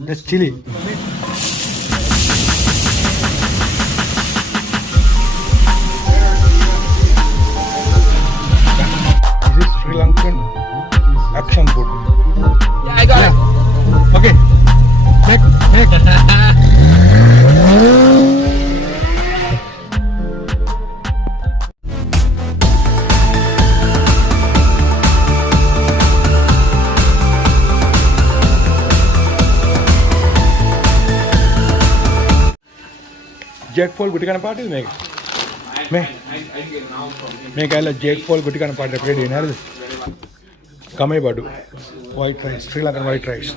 That's chili. This is Sri Lankan action food. Yeah, I got it. Okay. Next. Jack Paul gudi kana party මේක මේක ඇල Jack Paul gudi kana party ready නේද කමේ බඩු white rice Sri Lankan white rice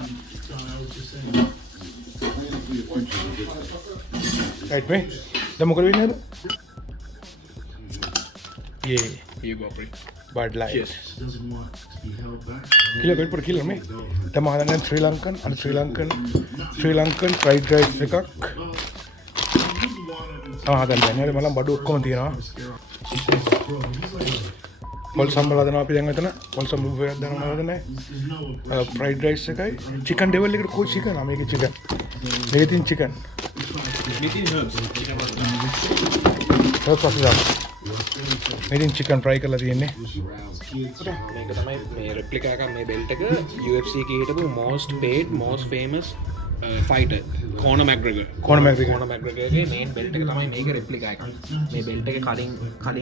right me දැන් මොකද වෙන්නේ නේද yeah You go, Pri. bad life Cheers. kilo wait for kilo me දැන් මම හදන්නේ Sri Lankan fried rice එකක් හදන්නේ නේද මලම් බඩු ඔක්කොම තියෙනවා පොල් සම්බල හදනවා අපි දැන් මෙතන පොල් සම්බල එකක් දානවා හදන්නේ fried rice එකයි chicken devil එකට කොයි chicken ආ මේකේ chicken මේකේ තියෙන chicken මේකෙන් chicken fry කරලා තියෙන්නේ මේක තමයි මේ replica එකක් මේ belt එක UFC එකේ හිටපු most paid most famous fighter Conor McGregor ගේ main belt එක තමයි මේක replica එකක් මේ belt එක කලින්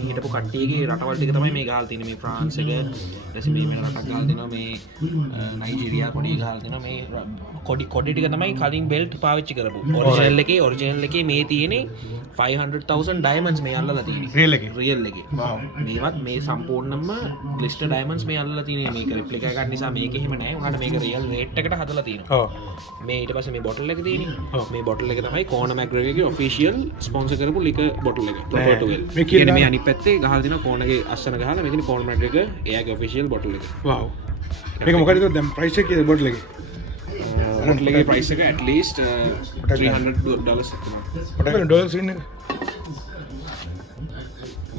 හිටපු කට්ටියගේ රටවල් ටික තමයි මේ ගහලා තියෙන්නේ මේ France එක රෙසිපි වෙන රටක් ගහලා දෙනවා මේ නයිජීරියා කොඩි ගහලා දෙනවා මේ කොඩි ටික තමයි කලින් belt පාවිච්චි කරපු original එකේ මේ තියෙන්නේ 500,000 diamonds මේ අල්ලලා තියෙන්නේ real එකේ මේවත් මේ සම්පූර්ණයෙන්ම glister diamonds මේ අල්ලලා තියෙන්නේ මේක replica එකක් නිසා මේක එහෙම නැහැ උනාට මේක real rate එකට හදලා තියෙනවා මේ ඊට පස්සේ මේ bottle එක තියෙන්නේ මේ bottle එක තමයි Conor McGregor ගේ official sponsor කරපු liquor bottle එක proper to well මේ කියන්නේ මේ අනිත් පැත්තේ ගහලා දිනවා Conor ගේ අස්සන ගහලා මේකනේ Conor McGregor එයාගේ official bottle එක wow මේක මොකද දැන් price එක කීයද bottle එකේ bottle එකේ price එක at least $300 what dollars ඉන්නේ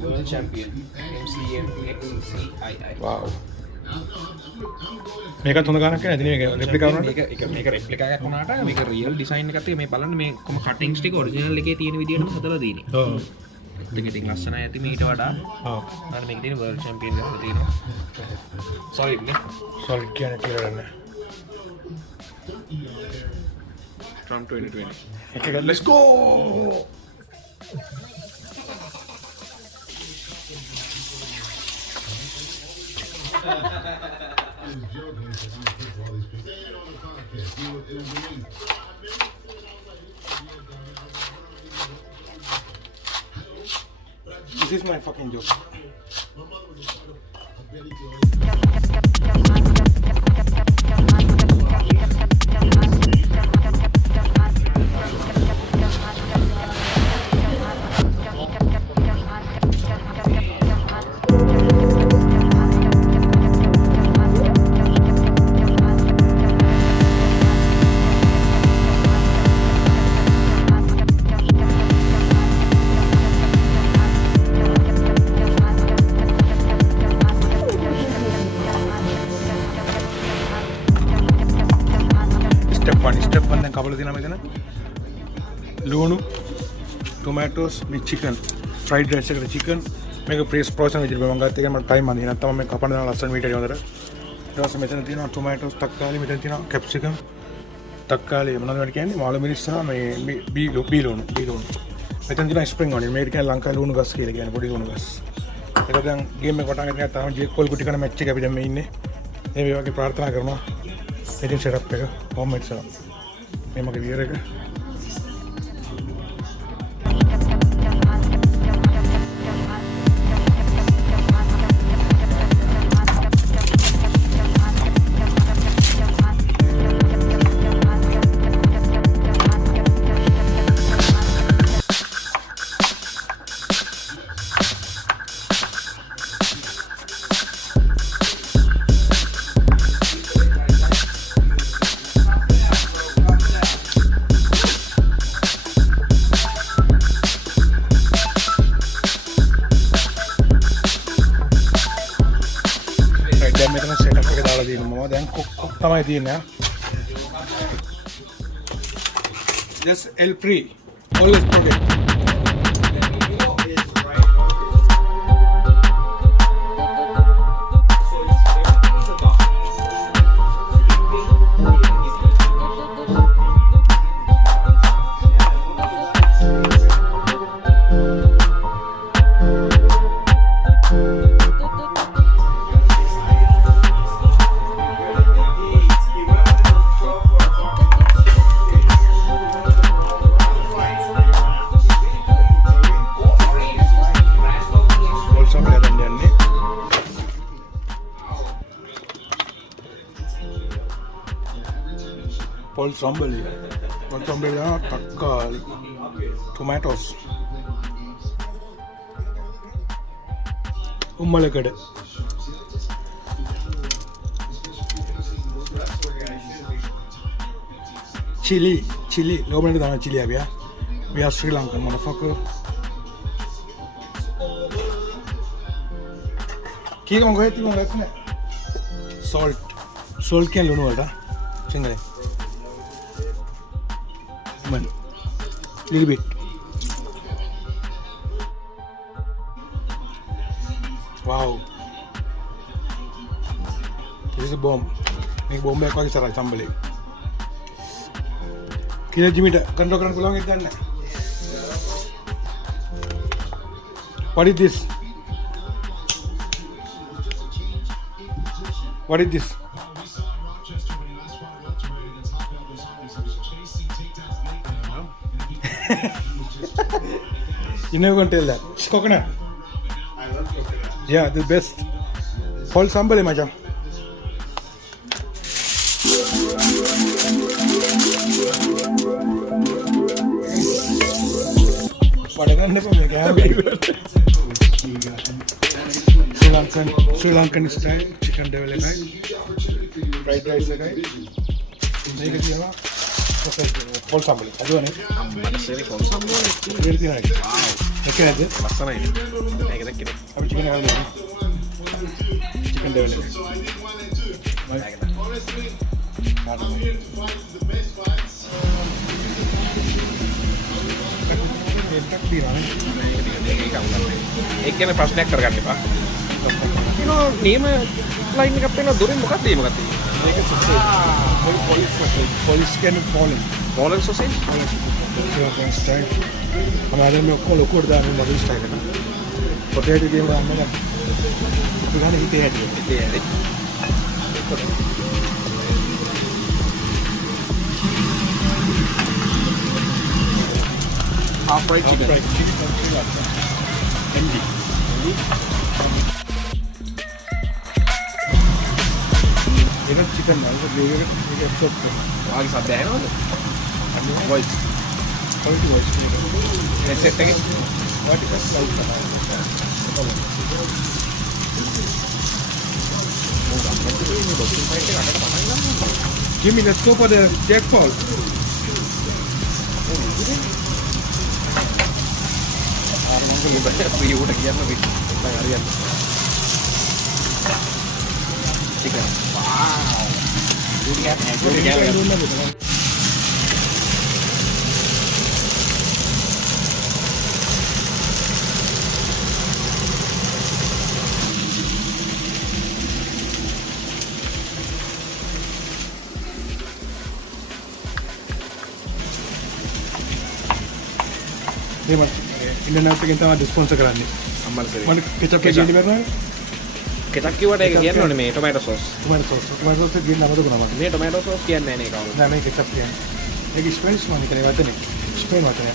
world champion MCM XCII wow මේකත් හොඳ ගානක් නේද මේක replica වුණාට මේක replica එකක් වුණාට මේක real design එකක් තියෙන මේ බලන්න මේ කොහොම cuttings ටික original එකේ තියෙන විදිහටම හදලා තියෙන්නේ ඔව් ඉතින් ලස්සනයි ඇති මීට වඩා ඔව් අර මේක තියෙන world champion ගහලා තියෙනවා solid නේ solid කියන්නේ කියලා ගන්න from 2020 okay let's go This is my fucking joke. Step 1 දැන් කපලා තියෙනවා මෙතන ලුණු tomatoes with chicken fried rice එකට chicken මේක frozen vegetable මම ගත්ත එක මට time අඳින්න නැත්නම් මම කපන දාන ලස්සන මීටරේ හොඳට ඊට පස්සේ මෙතන තියෙනවා tomatoes තක්කාලි මෙතන තියෙනවා capsicum තක්කාලි මොනවද මේකට කියන්නේ මාළු මිරිස් සහ මේ බීලුණු මෙතන තියෙනවා spring onion මේකට කියන්නේ ලංකාවේ ලුණු ගස් කියලා කියන්නේ පොඩි ලුණු ගස් ඒක දැන් ගේම් එක පටන් ගන්න තාම ජේක් පොල් ගුටි කරන මැච් එක අපි දැන් මේ ඉන්නේ මේ වගේ ප්‍රාර්ථනා කරනවා ඉතින් setup එක homemade setup මේ මගේ වියර් එක දැන් මෙතන සෙටප් එක දාලා තියෙනවා මම දැන් කොක් තමයි තියෙන්නේ Just El Pri. Always forget. Paul sambal ya. Paul sambal ya takkali, tomatoes, ummalakada, chili. Nobody dana chili abya. We are Sri Lankan, motherfucker. Kika mangai ti mangai ne. Salt kya lunu wala? Chingale. Little bit. Wow. This is a bomb. Make bomb back on the sambal. Kila Jimmy control pulang itu kan? What is this? What is this? You never gonna tell that. It's coconut. I love coconut. Yeah, the best. Paul sambal hai macha. Padakan ne pa me kya? Srilankan style chicken devil hai. Fried rice hai. Ini ke dia? Paul sambal. Adu ne? Seri Paul sambal. Ready hai. Wow. Okay, that's it. Masana ini. Kayak kita. Abi chicken hai. Chicken devil hai. ඒක ගැන ප්‍රශ්නයක් කරගන්න එපා. You නේම line එකක් පේනවා දුරින් මොකක්ද මේ මොකක්ද? Make it sausage. Polish can fallen. Ball and sausage? Srilankan style. हमारे में को लोकल दाल में मॉडल स्टाइल है ना. पोटैटो के बाद में ना. पुराने ही तैयार है. තේරෙයි. Half fried chicken. Fried chicken from Sri Lanka. MD. ये ना चिकन ना तो ये एक्सपोर्ट है. වාගේ සද්ද ඇහෙනවද? voice. क्वालिटी वाइज headset එකේ what is like Jimmy, let's go for the Jack Paul. free උඩ කියන්න බෑ හරියට. chicken. Wow. ये मत इंडियन आउट के तमा स्पॉन्सर कराने අම්මලා සරි. मन केचप के जेडी करना है කෙචප් කිව්වට ඒක කියන්න ඕනේ මේ ටොමැටෝ සෝස්. टोमेटो से गिरना मत करना මේ ටොමැටෝ සෝස් කියන්නේ නැහැ නේ කවුරුත්. ना मैं केचप के एक स्पेनिश माने करे बात नहीं स्पेन बात है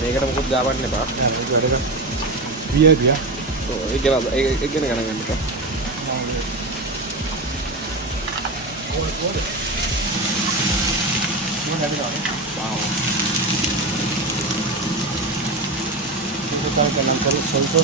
මේකට මොකුත් ගාවන්න එපා. यार ये वाला बिया बिया ඒක ගැන ගණන් ගන්න එපා. Wow. Kita akan nampak salto.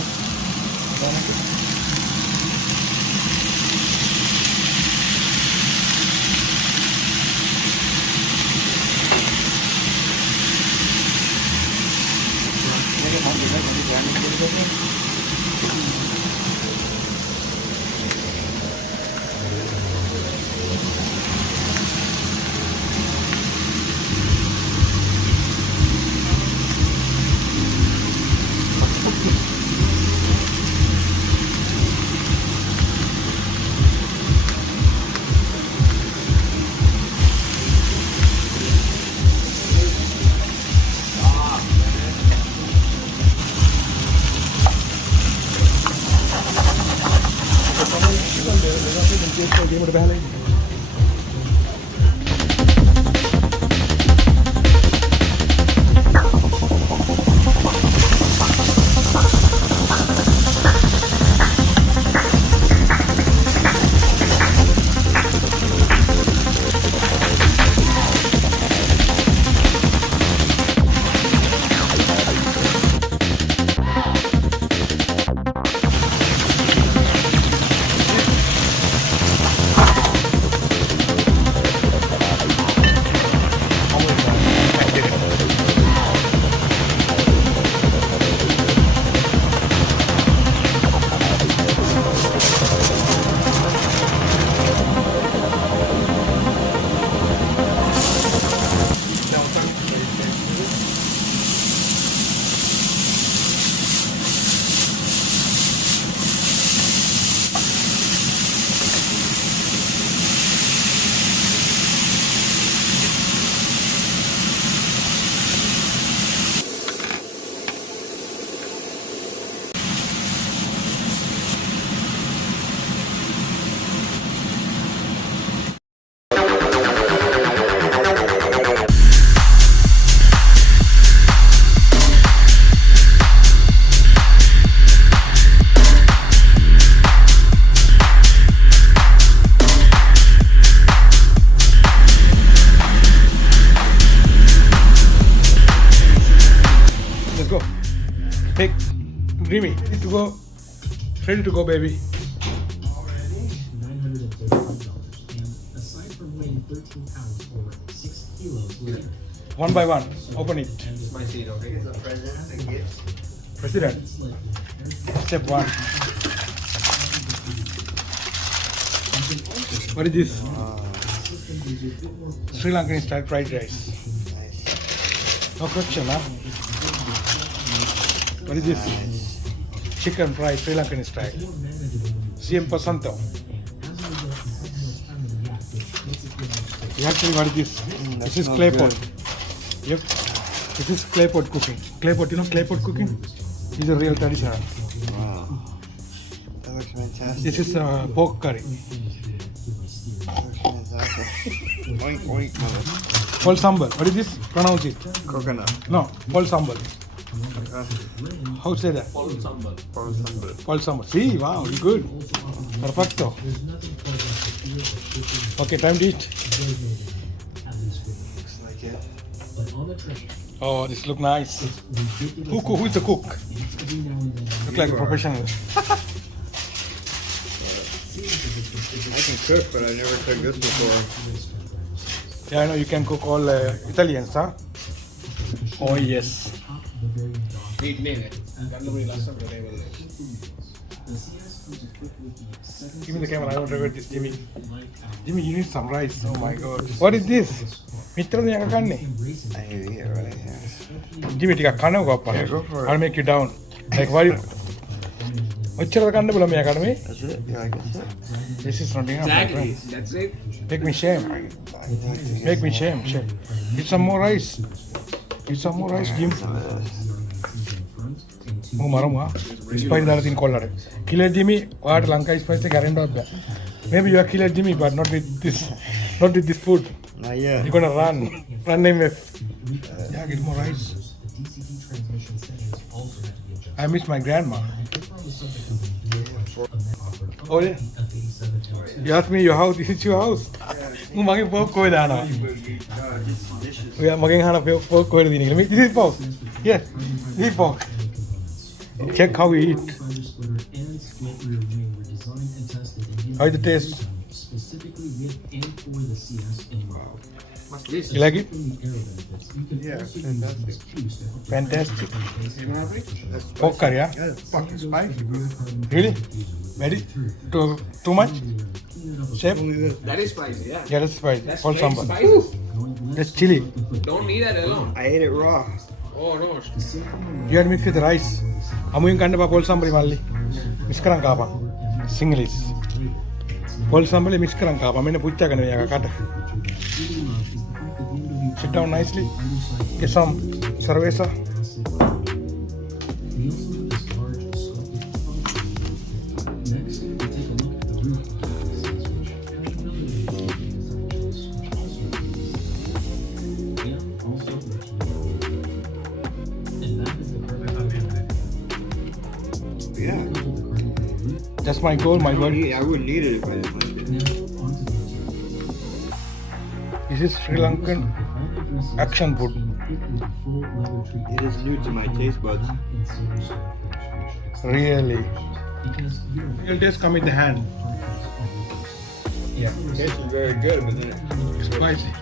Dreamy, ready to go, baby. One by one, open it. My seat, okay? Is the president a gift? President. Step 1. What is this? Sri Lankan style fried rice. No question, huh? What is this? Chicken fried Sri Lankan style. 100%. Actually, what is this? This is clay pot. Yep. This is clay pot cooking. Clay pot, you know clay pot cooking? This is a real traditional. Wow. That looks fantastic. This is pork curry. That looks fantastic. Oink, oink, mother. Pol sambal. What is this? Pronounce it. Coconut. No, pol sambal. How to say that? Pol sambal. Pol sambal. See, wow, you good. Perfecto. Okay, time to eat. Looks like it. Oh, this look nice. Who is the cook? Look like a professional. I can cook, but I've never cooked this before. Yeah, I know you can cook all Italians, huh? Oh, yes. Need name. Give me the camera, I don't regret this, Jimmy. Jimmy, you need some rice. Oh my god. What is this? Mitra niya kakanne. I need to get right here. Jimmy, tika kana ko appa. Yeah, go for it. I'll make you down. Like why? Ochchara kanne bola me yakana me. That's it? You like this? This is not enough. Exactly. That's it. Make me shame. Make me shame. Eat some more rice. Eat some more rice, Jim. Oh, marama. Spice dala tin kollare. Killer Jimmy, what Lanka spice te garenda abba. Maybe you are killer Jimmy, but not with this food. Not yet. You're gonna run him with. Yeah, get more rice. I miss my grandma. Oh yeah. You asked me your house. This is your house. Magi pork koi dana. We are making hana pork koi dini. This is pork. Yeah, this is pork. Check how we eat. How is the taste? You like it? Yeah, fantastic. Fantastic. You happy? Pork curry, yeah? Yeah, it's fucking spicy, bro. Really? Very? Too much? Chef? Only this. That is spicy, yeah. Yeah, that's spicy. That's All straight sambal. spicy. That's chili. Don't eat that alone. I ate it raw. Oh no. You had mixed with rice. Amuin kanda pa pol sambal malli. Mix karang kapa. Singlish. Pol sambal mix karang kapa. Mene pucha kana ya kata. Sit down nicely. Get some cerveza. Yeah. That's my goal, my word. I wouldn't eat it if I didn't like it. This is Sri Lankan action food. It is new to my taste buds. Really. Real taste come in the hand. Yeah, it tastes very good, but then Spicy.